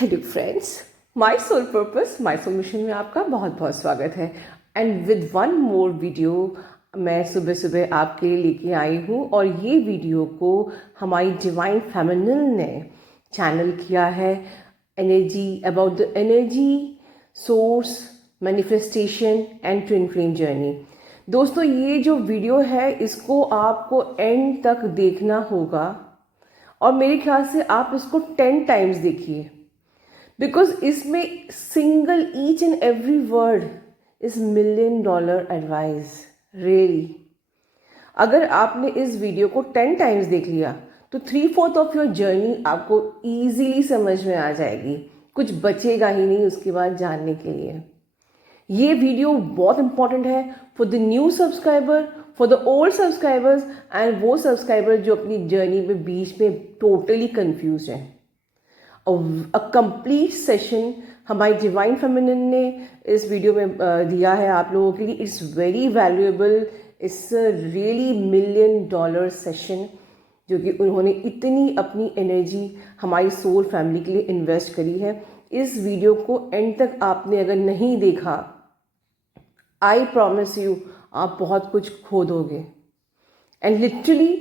Hello friends, my soul purpose my soul mission में आपका बहुत बहुत स्वागत है। And with one more video मैं सुबह सुबह आपके लिए लेके आई हूँ और ये वीडियो को हमारी डिवाइन फेमिनिन ने चैनल किया है। Energy about the energy source manifestation and twin flame journey. दोस्तों, ये जो वीडियो है इसको आपको एंड तक देखना होगा और मेरे ख्याल से आप इसको 10 टाइम्स देखिए, बिकॉज इसमें single each and every word is $1,000,000 advice. Really, अगर आपने इस वीडियो को 10 टाइम्स देख लिया तो 3/4 ऑफ योर जर्नी आपको इजीली समझ में आ जाएगी। कुछ बचेगा ही नहीं उसके बाद जानने के लिए। ये वीडियो बहुत इंपॉर्टेंट है for the new subscriber, for the old subscribers and वो सब्सक्राइबर जो अपनी जर्नी में बीच में टोटली कंफ्यूज हैं। अ कंप्लीट सेशन हमारी डिवाइन फेमिनिन ने इस वीडियो में दिया है आप लोगों के लिए। It's very valuable, it's really $1,000,000 session जो कि उन्होंने इतनी अपनी एनर्जी हमारी सोल फैमिली के लिए इन्वेस्ट करी है। इस वीडियो को एंड तक आपने अगर नहीं देखा, आई प्रॉमिस यू आप बहुत कुछ खो दोगे। एंड लिटरली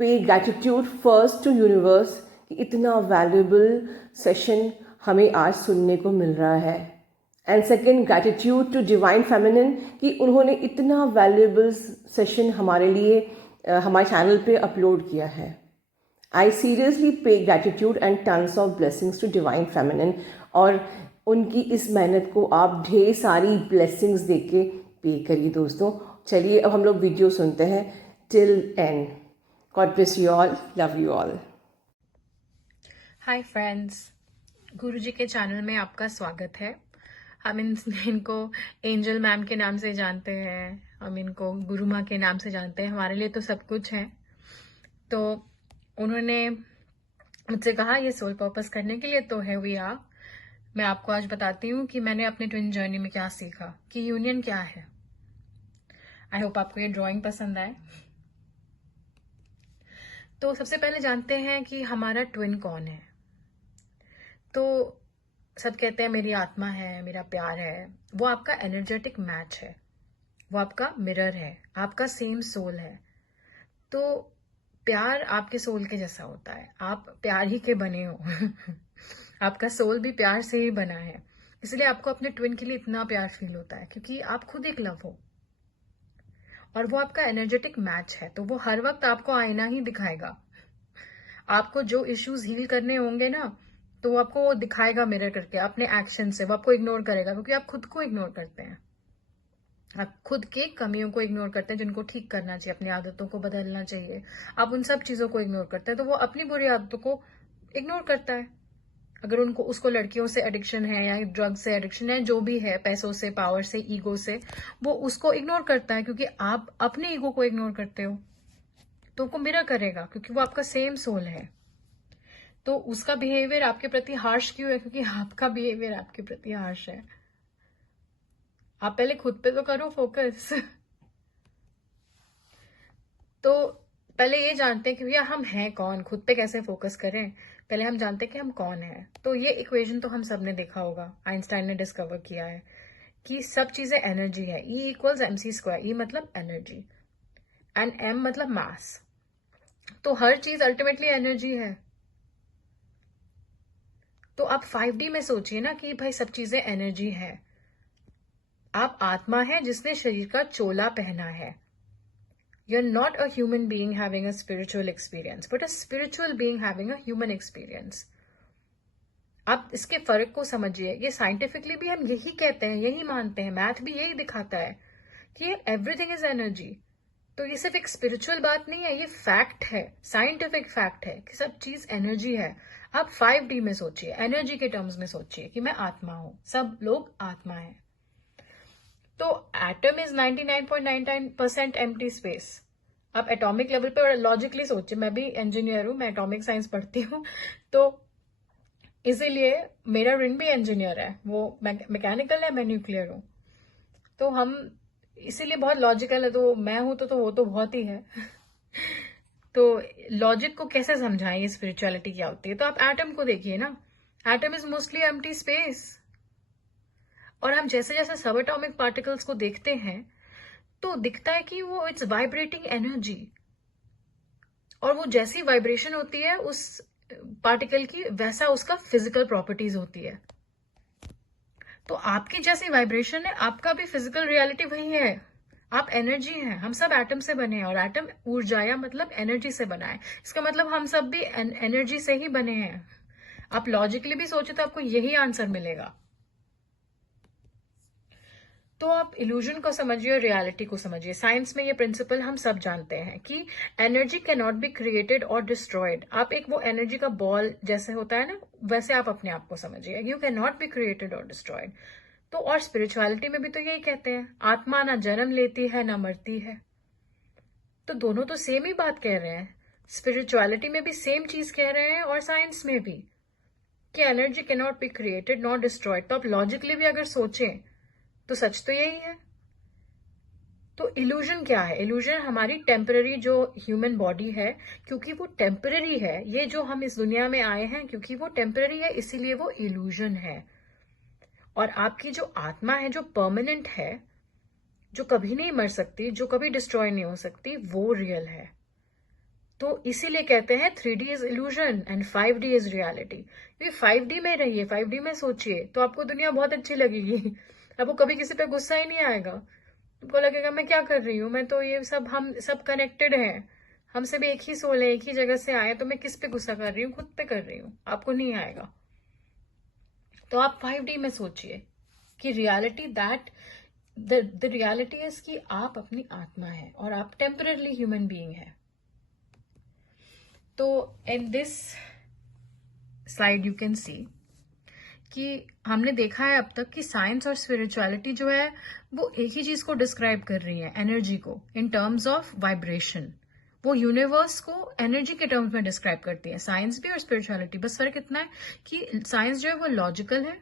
पे ग्रैटिट्यूड फर्स्ट टू यूनिवर्स कि इतना वैल्यूएबल सेशन हमें आज सुनने को मिल रहा है। And second, gratitude to divine feminine कि उन्होंने इतना वैल्यूएबल सेशन हमारे लिए हमारे चैनल पे अपलोड किया है। I seriously pay gratitude and tons of blessings to divine feminine, और उनकी इस मेहनत को आप ढेर सारी ब्लेसिंग्स दे के पे करिए। दोस्तों चलिए अब हम लोग वीडियो सुनते हैं till end. God bless you all, love you all. Hi friends, Guruji के चैनल में आपका स्वागत है। हम इनको एंजल मैम के नाम से जानते हैं, हम इनको गुरु माँ के नाम से जानते हैं। हमारे लिए तो सब कुछ है। तो उन्होंने मुझसे कहा ये सोल पर्पस करने के लिए, तो है वी आर। मैं आपको आज बताती हूँ कि मैंने अपने ट्विन जर्नी में क्या सीखा, कि यूनियन क्या है। आई होप आपको ये ड्राइंग पसंद आए। तो सबसे पहले जानते हैं कि हमारा ट्विन कौन है। तो सब कहते हैं मेरी आत्मा है, मेरा प्यार है। वो आपका एनर्जेटिक मैच है, वो आपका मिरर है, आपका सेम सोल है। तो प्यार आपके सोल के जैसा होता है, आप प्यार ही के बने हो। आपका सोल भी प्यार से ही बना है, इसलिए आपको अपने ट्विन के लिए इतना प्यार फील होता है, क्योंकि आप खुद एक लव हो और वो आपका एनर्जेटिक मैच है। तो वो हर वक्त आपको आईना ही दिखाएगा। आपको जो इश्यूज हील करने होंगे ना, तो वो आपको दिखाएगा मिरर करके अपने एक्शन से। वो आपको इग्नोर करेगा, क्योंकि आप खुद को इग्नोर करते हैं। आप खुद के कमियों को इग्नोर करते हैं जिनको ठीक करना चाहिए, अपनी आदतों को बदलना चाहिए। आप उन सब चीजों को इग्नोर करते हैं, तो वो अपनी बुरी आदतों को इग्नोर करता है। अगर उसको लड़कियों से एडिक्शन है या ड्रग से एडिक्शन है, जो भी है, पैसों से, पावर से, ईगो से, वो उसको इग्नोर करता है, क्योंकि आप अपने ईगो को इग्नोर करते हो। तो वो मिरर करेगा, क्योंकि वो आपका सेम सोल है। तो उसका बिहेवियर आपके प्रति हार्श क्यों है? क्योंकि आपका बिहेवियर आपके प्रति हार्श है। आप पहले खुद पे तो करो फोकस। तो पहले ये जानते हैं कि भैया हम हैं कौन, खुद पे कैसे फोकस करें। पहले हम जानते हैं कि हम कौन है। तो ये इक्वेशन तो हम सब ने देखा होगा, आइंस्टाइन ने डिस्कवर किया है कि सब चीजें एनर्जी है। E=mc²। ई मतलब एनर्जी एंड m मतलब मास। तो हर चीज अल्टीमेटली एनर्जी है। तो आप 5D में सोचिए ना कि भाई सब चीजें एनर्जी है। आप आत्मा है जिसने शरीर का चोला पहना है। You're not a human being having a spiritual experience, but a spiritual being having a human experience. आप इसके फर्क को समझिए। ये साइंटिफिकली भी हम यही कहते हैं, यही मानते हैं, मैथ भी यही दिखाता है कि एवरीथिंग इज एनर्जी। तो ये सिर्फ एक स्पिरिचुअल बात नहीं है, ये फैक्ट है, साइंटिफिक फैक्ट है कि सब चीज एनर्जी है। आप 5D में सोचिए, एनर्जी के टर्म्स में सोचिए कि मैं आत्मा हूं, सब लोग आत्मा है। तो एटम इज 99.99% एम्प्टी स्पेस। आप एटॉमिक लेवल पे लॉजिकली सोचिए। मैं भी इंजीनियर हूं, मैं एटॉमिक साइंस पढ़ती हूँ, तो इसीलिए मेरा रिंग भी इंजीनियर है, वो मैकेनिकल है, मैं न्यूक्लियर हूँ। तो हम इसीलिए बहुत लॉजिकल है। तो मैं हूं तो वो तो बहुत ही है। तो लॉजिक को कैसे समझाएं, ये स्पिरिचुअलिटी क्या होती है। तो आप एटम को देखिए ना, atom is mostly empty space. और हम जैसे जैसे सब एटॉमिक पार्टिकल्स को देखते हैं तो दिखता है कि वो इट्स वाइब्रेटिंग एनर्जी, और वो जैसी वाइब्रेशन होती है उस पार्टिकल की, वैसा उसका फिजिकल प्रॉपर्टीज होती है। तो आपकी जैसी वाइब्रेशन है, आपका भी फिजिकल रियलिटी वही है। आप एनर्जी हैं, हम सब एटम से बने हैं, और एटम ऊर्जा या मतलब एनर्जी से बना है। इसका मतलब हम सब भी एनर्जी से ही बने हैं। आप लॉजिकली भी सोचे तो आपको यही आंसर मिलेगा। तो आप इल्यूजन को समझिए और रियलिटी को समझिए। साइंस में ये प्रिंसिपल हम सब जानते हैं कि energy can not be created और डिस्ट्रॉयड। आप एक वो एनर्जी का बॉल जैसे होता है ना, वैसे आप अपने आप को समझिए। You can not be created और डिस्ट्रॉयड। तो और स्पिरिचुअलिटी में भी तो यही कहते हैं, आत्मा ना जन्म लेती है ना मरती है। तो दोनों तो सेम ही बात कह रहे हैं। स्पिरिचुअलिटी में भी सेम चीज कह रहे हैं और साइंस में भी, कि energy can not be created not destroyed. तो आप लॉजिकली भी अगर सोचें तो सच तो यही है। तो इल्यूजन क्या है? इल्यूजन हमारी टेम्पररी जो ह्यूमन बॉडी है, क्योंकि वो टेम्पररी है, ये जो हम इस दुनिया में आए हैं क्योंकि वो टेम्पररी है, इसीलिए वो इल्यूजन है। और आपकी जो आत्मा है, जो परमानेंट है, जो कभी नहीं मर सकती, जो कभी डिस्ट्रॉय नहीं हो सकती, वो रियल है। तो इसीलिए कहते हैं 3D is illusion and 5D is reality. ये 5D में रहिए, 5D में सोचिए, तो आपको दुनिया बहुत अच्छी लगेगी। आपको कभी किसी पे गुस्सा ही नहीं आएगा। आपको लगेगा मैं क्या कर रही हूँ, मैं तो ये सब, हम सब कनेक्टेड हैं, हम सब एक ही सोल है, एक ही जगह से आए, तो मैं किस पे गुस्सा कर रही हूँ? खुद पे कर रही हूँ। आपको नहीं आएगा। तो आप 5D में सोचिए कि reality that the reality is कि आप अपनी आत्मा है और आप टेम्पररी ह्यूमन बीइंग है। तो in this slide you can see कि हमने देखा है अब तक कि साइंस और स्पिरिचुअलिटी जो है वो एक ही चीज को डिस्क्राइब कर रही है, एनर्जी को, इन टर्म्स ऑफ वाइब्रेशन। वो यूनिवर्स को एनर्जी के टर्म्स में डिस्क्राइब करती है, साइंस भी और स्पिरिचुअलिटी। बस फर्क इतना है कि साइंस जो है वो लॉजिकल है,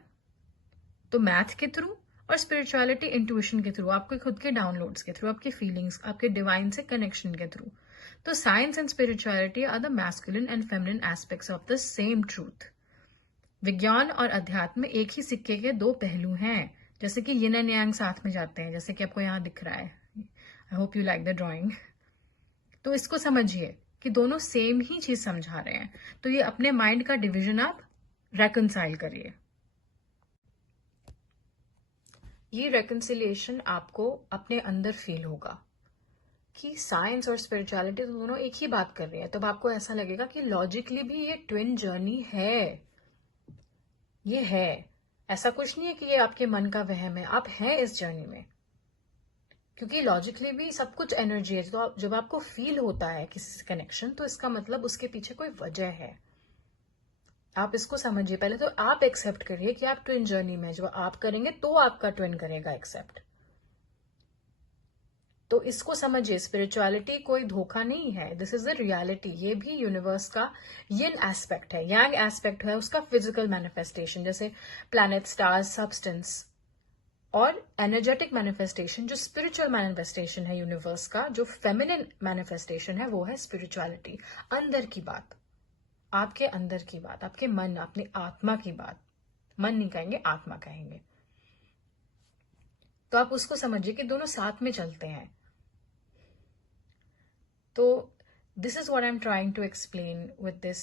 तो मैथ के थ्रू, और स्पिरिचुअलिटी इंट्यूशन के थ्रू, आपके खुद के डाउनलोड्स के थ्रू, आपके फीलिंग्स, आपके डिवाइन से कनेक्शन के थ्रू। तो science and spirituality are the masculine and feminine aspects of the same truth. विज्ञान और अध्यात्म एक ही सिक्के के दो पहलू हैं, जैसे कि यिन एंड यांग साथ में जाते हैं, जैसे कि आपको यहाँ दिख रहा है। I hope you like the drawing. तो इसको समझिए कि दोनों सेम ही चीज समझा रहे हैं। तो ये अपने माइंड का डिवीजन आप रेकंसाइल करिए। ये रेकंसिलिएशन आपको अपने अंदर फील होगा कि साइंस और स्पिरिचुअलिटी तो दोनों एक ही बात कर रही है। तब आपको ऐसा लगेगा कि लॉजिकली भी ये ट्विन जर्नी है। ये है, ऐसा कुछ नहीं है कि ये आपके मन का वहम है, आप हैं इस जर्नी में। क्योंकि लॉजिकली भी सब कुछ एनर्जी है। तो जब आपको फील होता है किसी से कनेक्शन, तो इसका मतलब उसके पीछे कोई वजह है। आप इसको समझिए। पहले तो आप एक्सेप्ट करिए कि आप ट्विन जर्नी में, जो आप करेंगे तो आपका ट्विन करेगा एक्सेप्ट। तो इसको समझिए, स्पिरिचुअलिटी कोई धोखा नहीं है, दिस इज द रियलिटी। ये भी यूनिवर्स का यिन एस्पेक्ट है, यांग एस्पेक्ट है, उसका फिजिकल मैनिफेस्टेशन, जैसे प्लैनेट, स्टार्स, सब्सटेंस। और एनर्जेटिक मैनिफेस्टेशन, जो स्पिरिचुअल मैनिफेस्टेशन है यूनिवर्स का, जो फेमिनिन मैनिफेस्टेशन है, वो है स्पिरिचुअलिटी। अंदर की बात, आपके अंदर की बात, आपके मन, अपनी आत्मा की बात। मन नहीं कहेंगे, आत्मा कहेंगे। तो आप उसको समझिए कि दोनों साथ में चलते हैं। तो this is what I am trying to explain with this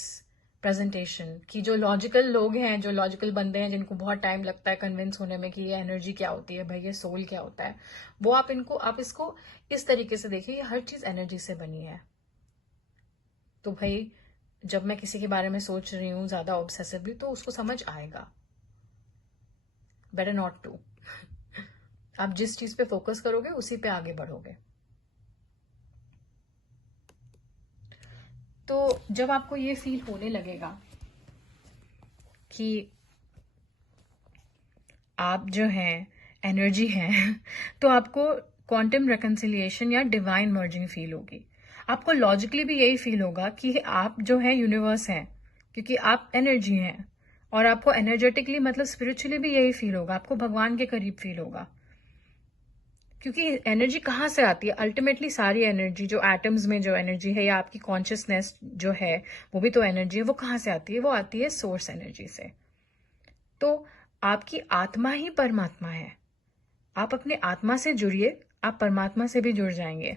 presentation, कि जो लॉजिकल लोग हैं, जो लॉजिकल बंदे हैं, जिनको बहुत टाइम लगता है कन्विंस होने में कि ये एनर्जी क्या होती है, भाई ये सोल क्या होता है, वो आप इसको इस तरीके से देखिए, ये हर चीज एनर्जी से बनी है। तो भाई जब मैं किसी के बारे में सोच रही हूँ ज्यादा ऑब्सेसिवली, तो उसको समझ आएगा। Better not to. आप जिस चीज पे फोकस करोगे उसी पे आगे बढ़ोगे। तो जब आपको ये फील होने लगेगा कि आप जो हैं एनर्जी हैं, तो आपको क्वांटम रेकंसिलिएशन या डिवाइन मर्जिंग फील होगी। आपको लॉजिकली भी यही फील होगा कि आप जो है यूनिवर्स हैं, क्योंकि आप एनर्जी हैं। और आपको एनर्जेटिकली मतलब स्पिरिचुअली भी यही फील होगा, आपको भगवान के करीब फील होगा। क्योंकि एनर्जी कहाँ से आती है? अल्टीमेटली सारी एनर्जी, जो एटम्स में जो एनर्जी है, या आपकी कॉन्शियसनेस जो है वो भी तो एनर्जी है, वो कहाँ से आती है? वो आती है सोर्स एनर्जी से। तो आपकी आत्मा ही परमात्मा है। आप अपने आत्मा से जुड़िए, आप परमात्मा से भी जुड़ जाएंगे।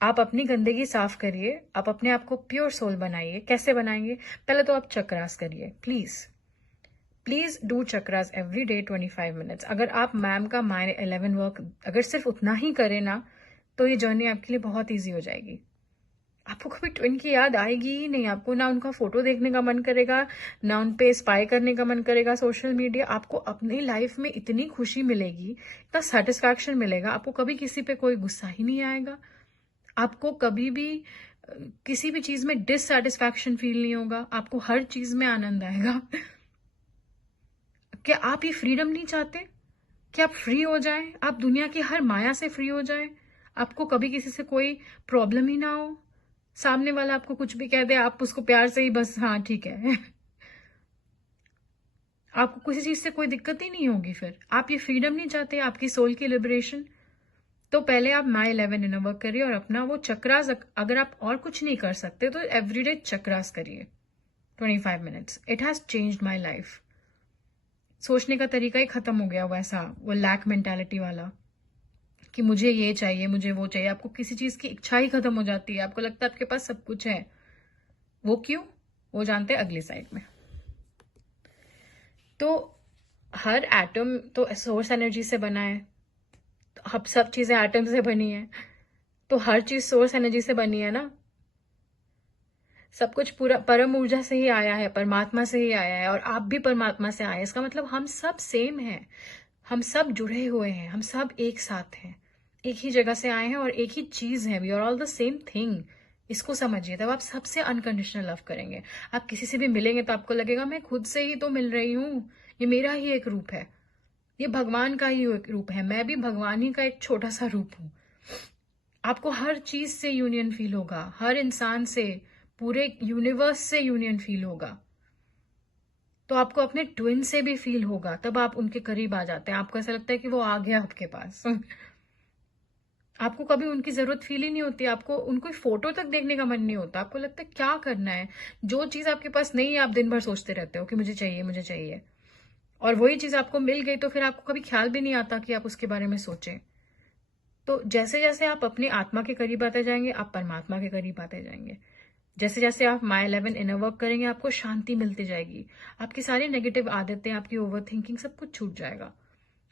आप अपनी गंदगी साफ करिए, आप अपने आप को प्योर सोल बनाइए। कैसे बनाएंगे? पहले तो आप चक्रास करिए। Please do chakras every day 25 minutes. अगर आप मैम का माय 11 वर्क अगर सिर्फ उतना ही करें ना, तो ये जर्नी आपके लिए बहुत ईजी हो जाएगी। आपको कभी ट्विन की याद आएगी ही नहीं। आपको ना उनका फोटो देखने का मन करेगा, ना उन पे स्पाई करने का मन करेगा सोशल मीडिया। आपको अपनी लाइफ में इतनी खुशी मिलेगी, इतना सेटिस्फैक्शन मिलेगा, आपको कभी किसी पे कोई गुस्सा ही नहीं आएगा। आपको कभी भी किसी भी चीज में डिससेटिस्फैक्शन फील नहीं होगा। आपको हर चीज में आनंद आएगा। क्या आप ये फ्रीडम नहीं चाहते कि आप फ्री हो जाएं, आप दुनिया की हर माया से फ्री हो जाएं, आपको कभी किसी से कोई प्रॉब्लम ही ना हो, सामने वाला आपको कुछ भी कह दे, आप उसको प्यार से ही बस हाँ ठीक है आपको किसी चीज से कोई दिक्कत ही नहीं होगी। फिर आप ये फ्रीडम नहीं चाहते, आपकी सोल की लिबरेशन। तो पहले आप माई 11 इनर वर्क करिए और अपना वो चक्रास, अगर आप और कुछ नहीं कर सकते तो एवरीडे चक्रास करिए 25 minutes. It has changed my life. सोचने का तरीका ही खत्म हो गया वैसा, वो लैक मेंटालिटी वाला कि मुझे ये चाहिए, मुझे वो चाहिए। आपको किसी चीज की इच्छा ही खत्म हो जाती है। आपको लगता है आपके पास सब कुछ है। वो क्यों? वो जानते हैं अगली साइड में। तो हर एटम तो सोर्स एनर्जी से बना है, तो अब सब चीजें एटम से बनी है, तो हर चीज सोर्स एनर्जी से बनी है ना। सब कुछ पूरा परम ऊर्जा से ही आया है, परमात्मा से ही आया है, और आप भी परमात्मा से आए हैं। इसका मतलब हम सब सेम हैं, हम सब जुड़े हुए हैं, हम सब एक साथ हैं, एक ही जगह से आए हैं और एक ही चीज है। We are all the same thing. इसको समझिए, तब आप सबसे अनकंडीशनल लव करेंगे। आप किसी से भी मिलेंगे तो आपको लगेगा मैं खुद से ही तो मिल रही हूँ, ये मेरा ही एक रूप है, ये भगवान का ही एक रूप है, मैं भी भगवान ही का एक छोटा सा रूप हूं। आपको हर चीज से यूनियन फील होगा, हर इंसान से, पूरे यूनिवर्स से यूनियन फील होगा। तो आपको अपने ट्विन से भी फील होगा, तब आप उनके करीब आ जाते हैं। आपको ऐसा लगता है कि वो आ गया आपके पास आपको कभी उनकी जरूरत फील ही नहीं होती। आपको उनको फोटो तक देखने का मन नहीं होता। आपको लगता है क्या करना है, जो चीज आपके पास नहीं है आप दिन भर सोचते रहते हो कि मुझे चाहिए मुझे चाहिए, और वही चीज आपको मिल गई तो फिर आपको कभी ख्याल भी नहीं आता कि आप उसके बारे में सोचें। तो जैसे जैसे आप अपनी आत्मा के करीब आते जाएंगे, आप परमात्मा के करीब आते जाएंगे। जैसे जैसे आप माई 11 इनर वर्क करेंगे, आपको शांति मिलती जाएगी। आपकी सारी नेगेटिव आदतें, आपकी ओवर थिंकिंग, सब कुछ छूट जाएगा।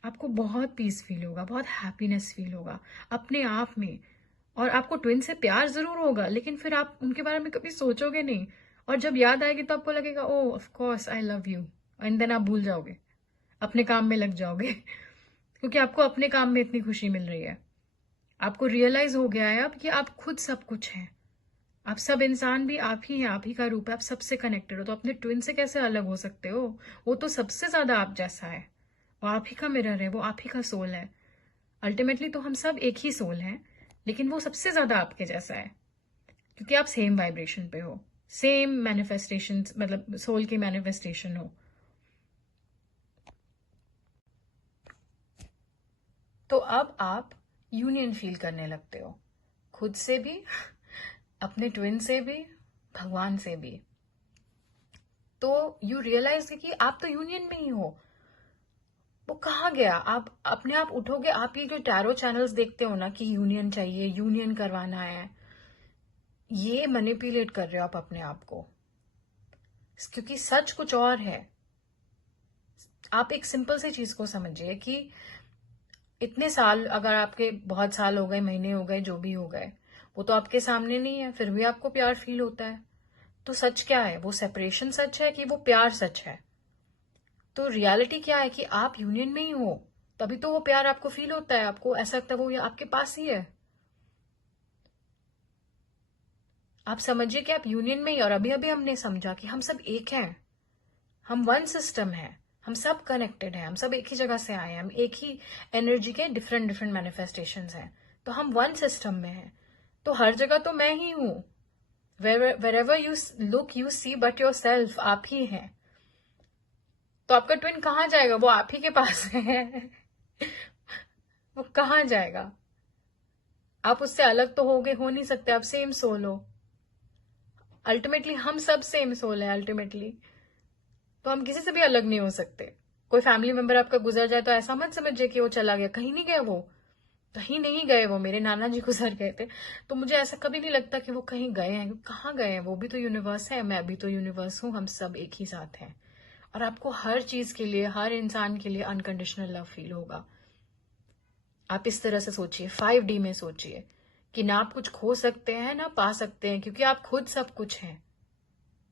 आपको बहुत पीस फील होगा, बहुत हैप्पीनेस फील होगा अपने आप में। और आपको ट्विन से प्यार जरूर होगा, लेकिन फिर आप उनके बारे में कभी सोचोगे नहीं। और जब याद आएगी तो आपको लगेगा oh of course I love you, and then आप भूल जाओगे, अपने काम में लग जाओगे क्योंकि आपको अपने काम में इतनी खुशी मिल रही है। आपको रियलाइज हो गया है अब कि आप खुद सब कुछ हैं। आप सब इंसान भी आप ही हैं, आप ही का रूप है, आप सबसे कनेक्टेड हो। तो अपने ट्विन से कैसे अलग हो सकते हो? वो तो सबसे ज्यादा आप जैसा है, वो आप ही का मिरर है, वो आप ही का सोल है। अल्टीमेटली तो हम सब एक ही सोल हैं, लेकिन वो सबसे ज्यादा आपके जैसा है क्योंकि आप सेम वाइब्रेशन पे हो, सेम मैनिफेस्टेशन, मतलब सोल की मैनिफेस्टेशन हो। तो अब आप यूनियन फील करने लगते हो, खुद से भी, अपने ट्विन से भी, भगवान से भी। तो यू रियलाइज कि आप तो यूनियन में ही हो। वो कहाँ गया? आप अपने आप उठोगे। आप ये जो टैरो चैनल्स देखते हो ना कि यूनियन चाहिए, यूनियन करवाना है, ये मैनिपुलेट कर रहे हो आप अपने आप को, क्योंकि सच कुछ और है। आप एक सिंपल सी चीज को समझिए कि इतने साल, अगर आपके बहुत साल हो गए, महीने हो गए, जो भी हो गए, वो तो आपके सामने नहीं है, फिर भी आपको प्यार फील होता है। तो सच क्या है? वो सेपरेशन सच है कि वो प्यार सच है? तो रियलिटी क्या है कि आप यूनियन में ही हो, तभी तो वो प्यार आपको फील होता है। आपको ऐसा लगता है वो आपके पास ही है। आप समझिए कि आप यूनियन में ही, और अभी अभी हमने समझा कि हम सब एक हैं, हम वन सिस्टम है, हम सब कनेक्टेड हैं, हम सब एक ही जगह से आए हैं, हम एक ही एनर्जी के डिफरेंट डिफरेंट मैनिफेस्टेशंस हैं, तो हम वन सिस्टम में हैं। तो हर जगह तो मैं ही हूं। wherever you look you see but yourself, आप ही हैं। तो आपका ट्विन कहाँ जाएगा? वो आप ही के पास है वो कहाँ जाएगा? आप उससे अलग तो हो नहीं सकते, आप सेम सोल हो। अल्टीमेटली हम सब सेम सोल है अल्टीमेटली। तो हम किसी से भी अलग नहीं हो सकते। कोई फैमिली मेंबर आपका गुजर जाए तो ऐसा मत समझिए कि वो चला गया, कहीं नहीं गया वो, कहीं नहीं गए वो। मेरे नाना जी गुजर गए थे, तो मुझे ऐसा कभी नहीं लगता कि वो कहीं गए हैं। कहाँ गए हैं? वो भी तो यूनिवर्स है, मैं भी तो यूनिवर्स हूँ, हम सब एक ही साथ हैं। और आपको हर चीज के लिए, हर इंसान के लिए अनकंडीशनल लव फील होगा। आप इस तरह से सोचिए, 5D में सोचिए कि ना आप कुछ खो सकते हैं ना पा सकते हैं, क्योंकि आप खुद सब कुछ हैं।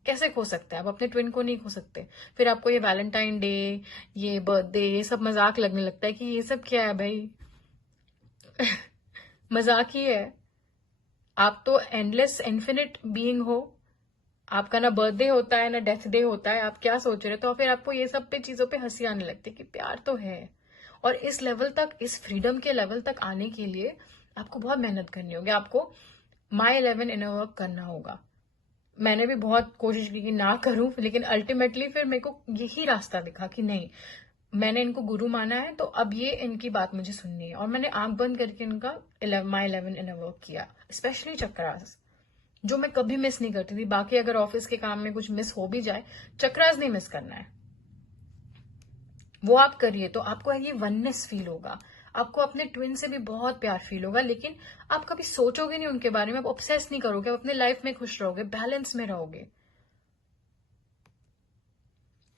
कैसे खो सकते हैं? आप अपने ट्विन को नहीं खो सकते। फिर आपको ये वैलेंटाइन डे, ये बर्थडे, ये सब मजाक लगने लगता है कि ये सब क्या है भाई। मजाक ही है। आप तो एंडलेस इन्फिनिट बीइंग हो। आपका ना बर्थडे होता है ना डेथ डे होता है, आप क्या सोच रहे हो? तो फिर आपको ये सब पे चीजों पे हंसी आने लगती है कि प्यार तो है। और इस लेवल तक, इस फ्रीडम के लेवल तक आने के लिए आपको बहुत मेहनत करनी होगी। आपको माई 11 इनर वर्क करना होगा। मैंने भी बहुत कोशिश की कि ना करूं, लेकिन अल्टीमेटली फिर मेरे को यही रास्ता दिखा कि नहीं, मैंने इनको गुरु माना है, तो अब ये इनकी बात मुझे सुननी है। और मैंने आंख बंद करके इनका माई 11 इनर वर्क किया, स्पेशली चक्रास, जो मैं कभी मिस नहीं करती थी। बाकी अगर ऑफिस के काम में कुछ मिस हो भी जाए, चक्रास नहीं मिस करना है। वो आप करिए तो आपको ये वननेस फील होगा। आपको अपने ट्विन से भी बहुत प्यार फील होगा, लेकिन आप कभी सोचोगे नहीं उनके बारे में, आप ऑब्सेस नहीं करोगे, आप अपने लाइफ में खुश रहोगे, बैलेंस में रहोगे।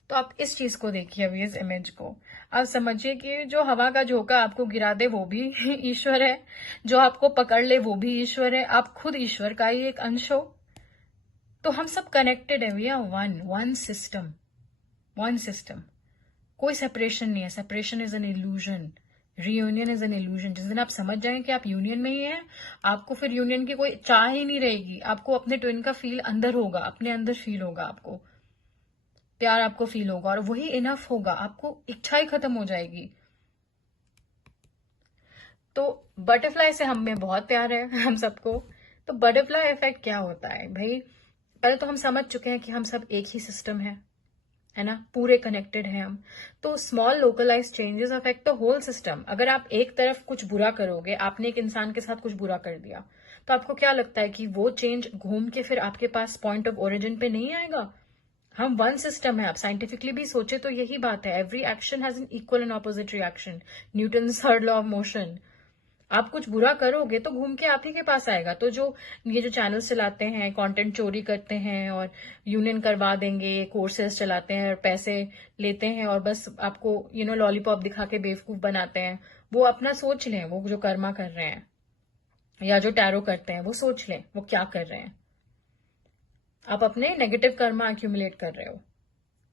तो आप इस चीज को देखिए, अभी इस इमेज को आप समझिए कि जो हवा का झोंका आपको गिरा दे वो भी ईश्वर है, जो आपको पकड़ ले वो भी ईश्वर है, आप खुद ईश्वर का ही एक अंश हो। तो हम सब कनेक्टेड है, we are one system, one system. कोई सेपरेशन नहीं है, separation is an illusion, reunion is an illusion. जिस दिन आप समझ जाएंगे कि आप यूनियन में ही हैं, आपको फिर यूनियन की कोई चाह ही नहीं रहेगी। आपको अपने ट्विन का फील अंदर होगा, अपने अंदर फील होगा, आपको प्यार आपको फील होगा, और वही इनफ होगा। आपको इच्छा ही खत्म हो जाएगी। तो बटरफ्लाई से हम में बहुत प्यार है हम सबको। तो बटरफ्लाई इफेक्ट क्या होता है भाई? पहले तो हम समझ चुके हैं कि हम सब एक ही सिस्टम है ना, पूरे कनेक्टेड हैं हम। तो small localise changes affect the whole system. अगर आप एक तरफ कुछ बुरा करोगे, आपने एक इंसान के साथ कुछ बुरा कर दिया, तो आपको क्या लगता है कि वो चेंज घूम के फिर आपके पास पॉइंट ऑफ ओरिजिन पे नहीं आएगा? हम वन सिस्टम है। आप साइंटिफिकली भी सोचे तो यही बात है, every action has an equal and opposite reaction, Newton third law of motion. आप कुछ बुरा करोगे तो घूम के आप ही के पास आएगा। तो जो ये जो चैनल चलाते हैं, कंटेंट चोरी करते हैं और यूनियन करवा देंगे, कोर्सेज चलाते हैं और पैसे लेते हैं और बस आपको लॉलीपॉप दिखा के बेवकूफ बनाते हैं, वो अपना सोच लें। वो जो कर्मा कर रहे हैं या जो टैरो करते हैं, वो सोच लें वो क्या कर रहे हैं। आप अपने नेगेटिव कर्मा एक्यूमुलेट कर रहे हो,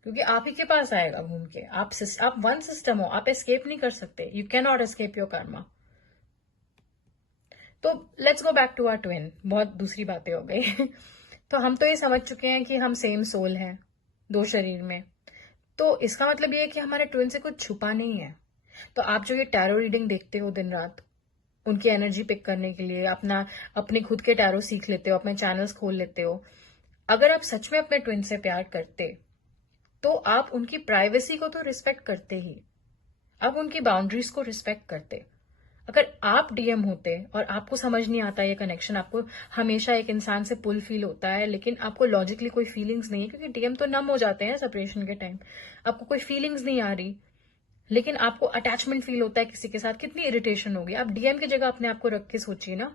क्योंकि आप ही के पास आएगा घूम के। आप वन सिस्टम हो, आप एस्केप नहीं कर सकते। You can not escape your karma. तो let's go back to our twin. बहुत दूसरी बातें हो गई तो हम तो ये समझ चुके हैं कि हम सेम सोल हैं, दो शरीर में। तो इसका मतलब ये है कि हमारे ट्विन से कुछ छुपा नहीं है। तो आप जो ये टैरो रीडिंग देखते हो दिन रात, उनकी एनर्जी पिक करने के लिए अपने खुद के टैरो सीख लेते हो, अपने चैनल्स खोल लेते हो। अगर आप सच में अपने ट्विन से प्यार करते, तो आप उनकी प्राइवेसी को तो रिस्पेक्ट करते ही, आप उनकी बाउंड्रीज को रिस्पेक्ट करते। अगर आप डीएम होते और आपको समझ नहीं आता ये कनेक्शन, आपको हमेशा एक इंसान से पुल फील होता है, लेकिन आपको लॉजिकली कोई फीलिंग्स नहीं है, क्योंकि डीएम तो नम हो जाते हैं सेपरेशन के टाइम, आपको कोई फीलिंग्स नहीं आ रही, लेकिन आपको अटैचमेंट फील होता है किसी के साथ, कितनी इरिटेशन होगी। आप डीएम की जगह अपने आप को रख के सोचिए ना।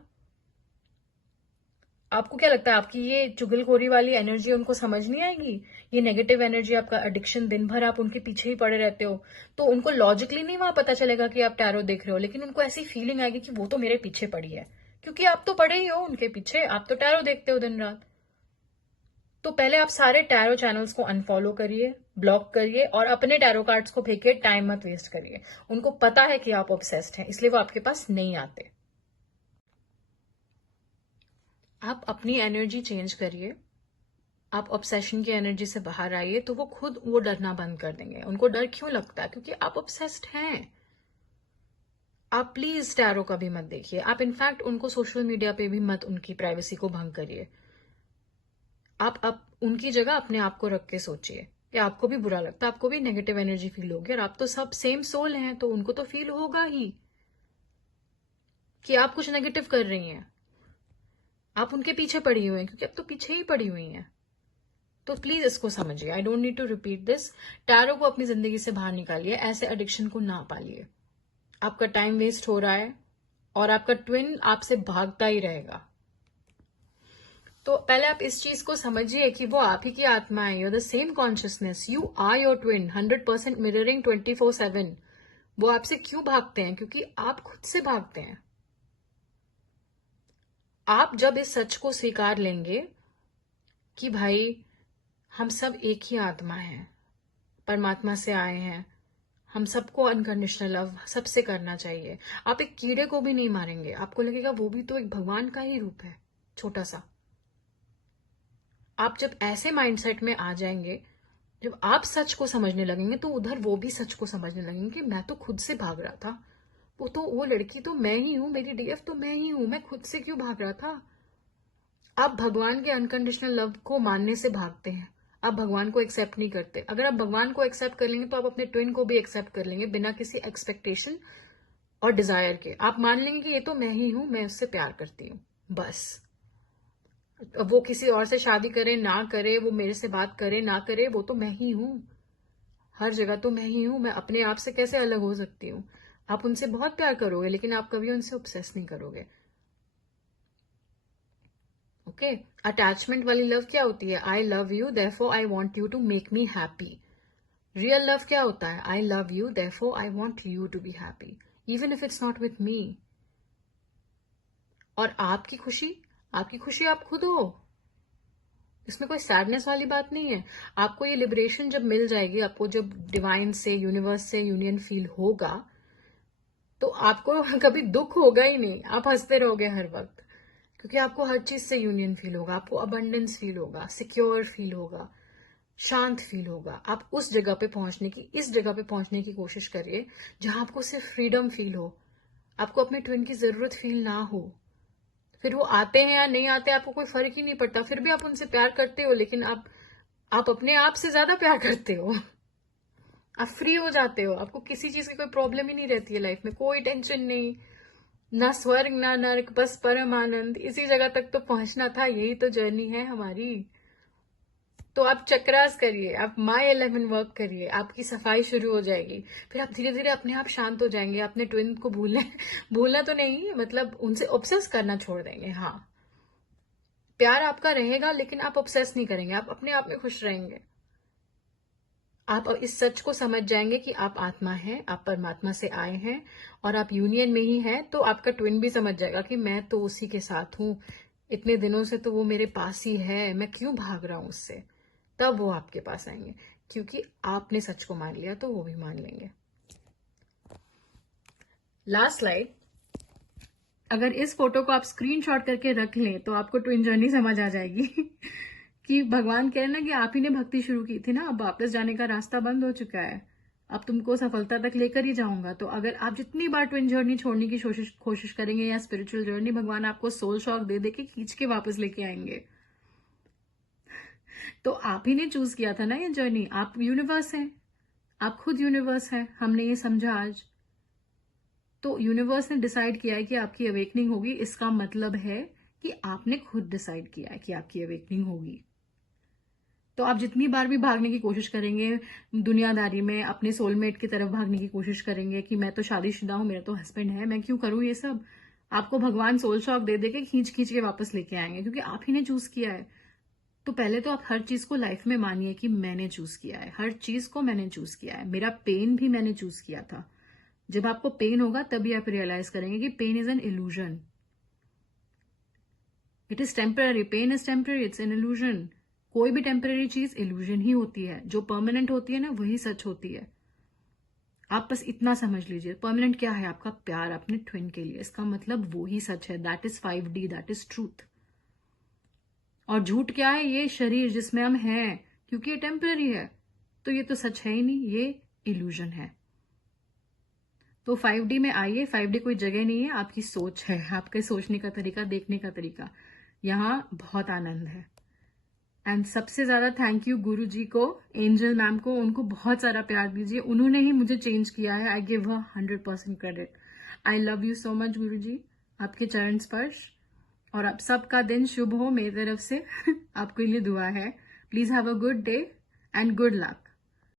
आपको क्या लगता है आपकी ये चुगलखोरी वाली एनर्जी उनको समझ नहीं आएगी? ये नेगेटिव एनर्जी, आपका एडिक्शन, दिन भर आप उनके पीछे ही पड़े रहते हो, तो उनको लॉजिकली नहीं वहां पता चलेगा कि आप टैरो देख रहे हो, लेकिन उनको ऐसी फीलिंग आएगी कि वो तो मेरे पीछे पड़ी है, क्योंकि आप तो पड़े ही हो उनके पीछे, आप तो टैरो देखते हो दिन रात। तो पहले आप सारे टैरो चैनल्स को अनफॉलो करिए, ब्लॉक करिए, और अपने टैरो कार्ड्स को फेंकिए, टाइम मत वेस्ट करिए। उनको पता है कि आप ऑब्सेस्ड हैं, इसलिए वो आपके पास नहीं आते। आप अपनी एनर्जी चेंज करिए, आप ऑब्सेशन की एनर्जी से बाहर आइए, तो वो खुद वो डरना बंद कर देंगे। उनको डर क्यों लगता है? क्योंकि आप ऑब्सेस्ड हैं। आप प्लीज टैरो का भी मत देखिए। आप इनफैक्ट उनको सोशल मीडिया पे भी मत उनकी प्राइवेसी को भंग करिए। आप उनकी जगह अपने आप को रख के सोचिए कि आपको भी बुरा लगता है, आपको भी नेगेटिव एनर्जी फील होगी, और आप तो सब सेम सोल हैं, तो उनको तो फील होगा ही कि आप कुछ नेगेटिव कर रही हैं। आप उनके पीछे पड़ी हुई हैं, क्योंकि अब तो पीछे ही पड़ी हुई हैं। तो प्लीज इसको समझिए, I don't need to repeat this. Tarot को अपनी जिंदगी से बाहर निकालिए, ऐसे एडिक्शन को ना पालिए। आपका टाइम वेस्ट हो रहा है और आपका ट्विन आपसे भागता ही रहेगा। तो पहले आप इस चीज को समझिए कि वो आप ही की आत्मा है, you're the same consciousness, you are your twin, 100% mirroring 24/7। वो आपसे क्यों भागते हैं? क्योंकि आप खुद से भागते हैं। आप जब इस सच को स्वीकार लेंगे कि भाई हम सब एक ही आत्मा है, परमात्मा से आए हैं, हम सबको अनकंडीशनल लव सबसे करना चाहिए। आप एक कीड़े को भी नहीं मारेंगे, आपको लगेगा वो भी तो एक भगवान का ही रूप है, छोटा सा। आप जब ऐसे माइंडसेट में आ जाएंगे, जब आप सच को समझने लगेंगे, तो उधर वो भी सच को समझने लगेंगे कि मैं तो खुद से भाग रहा था, वो लड़की तो मैं ही हूं, मेरी डीएफ तो मैं ही हूं, मैं खुद से क्यों भाग रहा था। आप भगवान के अनकंडीशनल लव को मानने से भागते हैं, आप भगवान को एक्सेप्ट नहीं करते। अगर आप भगवान को एक्सेप्ट कर लेंगे तो आप अपने ट्विन को भी एक्सेप्ट कर लेंगे, बिना किसी एक्सपेक्टेशन और डिजायर के। आप मान लेंगे कि ये तो मैं ही हूं, मैं उससे प्यार करती हूँ, बस। वो किसी और से शादी करे ना करे, वो मेरे से बात करे ना करे, वो तो मैं ही हूं, हर जगह तो मैं ही हूं। मैं अपने आप से कैसे अलग हो सकती हूँ? आप उनसे बहुत प्यार करोगे, लेकिन आप कभी उनसे ऑब्सेस नहीं करोगे। ओके, अटैचमेंट वाली लव क्या होती है? I love you therefore I want you to make me happy. Real love क्या होता है? I love you therefore I want you to be happy, even if it's not with me. और आपकी खुशी आप खुद हो, इसमें कोई सैडनेस वाली बात नहीं है। आपको ये लिबरेशन जब मिल जाएगी, आपको जब डिवाइन से, यूनिवर्स से यूनियन फील होगा, तो आपको कभी दुख होगा ही नहीं, आप हंसते रहोगे हर वक्त, क्योंकि आपको हर चीज से यूनियन फील होगा, आपको अबंडेंस फील होगा, सिक्योर फील होगा, शांत फील होगा। आप उस जगह पे पहुंचने की, इस जगह पे पहुंचने की कोशिश करिए जहां आपको सिर्फ फ्रीडम फील हो, आपको अपने ट्विन की जरूरत फील ना हो। फिर वो आते हैं या नहीं आते, आपको कोई फर्क ही नहीं पड़ता, फिर भी आप उनसे प्यार करते हो, लेकिन आप अपने आप से ज्यादा प्यार करते हो। आप फ्री हो जाते हो, आपको किसी चीज की कोई प्रॉब्लम ही नहीं रहती है लाइफ में, कोई टेंशन नहीं, ना स्वर्ग ना नर्क, बस परम आनंद। इसी जगह तक तो पहुंचना था, यही तो जर्नी है हमारी। तो आप चक्रास करिए, आप माई 11 वर्क करिए, आपकी सफाई शुरू हो जाएगी। फिर आप धीरे धीरे अपने आप शांत हो जाएंगे, अपने ट्विन को भूलना तो नहीं, मतलब उनसे ऑब्सेस करना छोड़ देंगे। हाँ, प्यार आपका रहेगा, लेकिन आप ऑब्सेस नहीं करेंगे, आप अपने आप में खुश रहेंगे। आप इस सच को समझ जाएंगे कि आप आत्मा हैं, आप परमात्मा से आए हैं और आप यूनियन में ही हैं। तो आपका ट्विन भी समझ जाएगा कि मैं तो उसी के साथ हूं, इतने दिनों से तो वो मेरे पास ही है, मैं क्यों भाग रहा हूं उससे। तब वो आपके पास आएंगे, क्योंकि आपने सच को मान लिया, तो वो भी मान लेंगे। Last slide. अगर इस फोटो को आप स्क्रीनशॉट करके रख लें तो आपको ट्विन जर्नी समझ आ जाएगी। कि भगवान कह रहे ना कि आप ही ने भक्ति शुरू की थी ना, अब वापस जाने का रास्ता बंद हो चुका है, अब तुमको सफलता तक लेकर ही जाऊंगा। तो अगर आप जितनी बार ट्विन जर्नी छोड़ने की कोशिश करेंगे या स्पिरिचुअल जर्नी, भगवान आपको सोल शॉक दे दे के खींच के वापस लेके आएंगे। तो आप ही ने चूज किया था ना ये जर्नी, आप यूनिवर्स हैं, आप खुद यूनिवर्स हैं, हमने ये समझा आज। तो यूनिवर्स ने डिसाइड किया है कि आपकी अवेकनिंग होगी, इसका मतलब है कि आपने खुद डिसाइड किया है कि आपकी अवेकनिंग होगी। तो आप जितनी बार भी भागने की कोशिश करेंगे दुनियादारी में, अपने सोलमेट की तरफ भागने की कोशिश करेंगे कि मैं तो शादीशुदा हूं, मेरा तो हस्बैंड है, मैं क्यों करूं ये सब, आपको भगवान सोल शॉक दे के खींच खींच के वापस लेके आएंगे, क्योंकि आप ही ने चूज किया है। तो पहले तो आप हर चीज को लाइफ में मानिए कि मैंने चूज किया है, हर चीज को मैंने चूज किया है, मेरा पेन भी मैंने चूज किया था। जब आपको पेन होगा तभी आप रियलाइज करेंगे कि pain is an illusion, it is temporary, pain is temporary, it's an illusion. कोई भी टेम्पररी चीज इल्यूजन ही होती है, जो परमानेंट होती है ना वही सच होती है। आप बस इतना समझ लीजिए, परमानेंट क्या है? आपका प्यार अपने ट्विन के लिए, इसका मतलब वो ही सच है, that is 5D, that is truth. और झूठ क्या है? ये शरीर जिसमें हम हैं, क्योंकि ये टेम्पररी है, तो ये तो सच है ही नहीं, ये इल्यूजन है। तो 5D में आइए, 5D कोई जगह नहीं है, आपकी सोच है, आपके सोचने का तरीका, देखने का तरीका, यहाँ बहुत आनंद है। एंड सबसे ज्यादा थैंक यू गुरु जी को, एंजल मैम को, उनको बहुत सारा प्यार दीजिए, उन्होंने ही मुझे चेंज किया है। I give her 100% credit. I love you so much गुरु जी, आपके चरण स्पर्श। और आप सबका दिन शुभ हो मेरी तरफ से। आपके लिए दुआ है, please have a good day and good luck.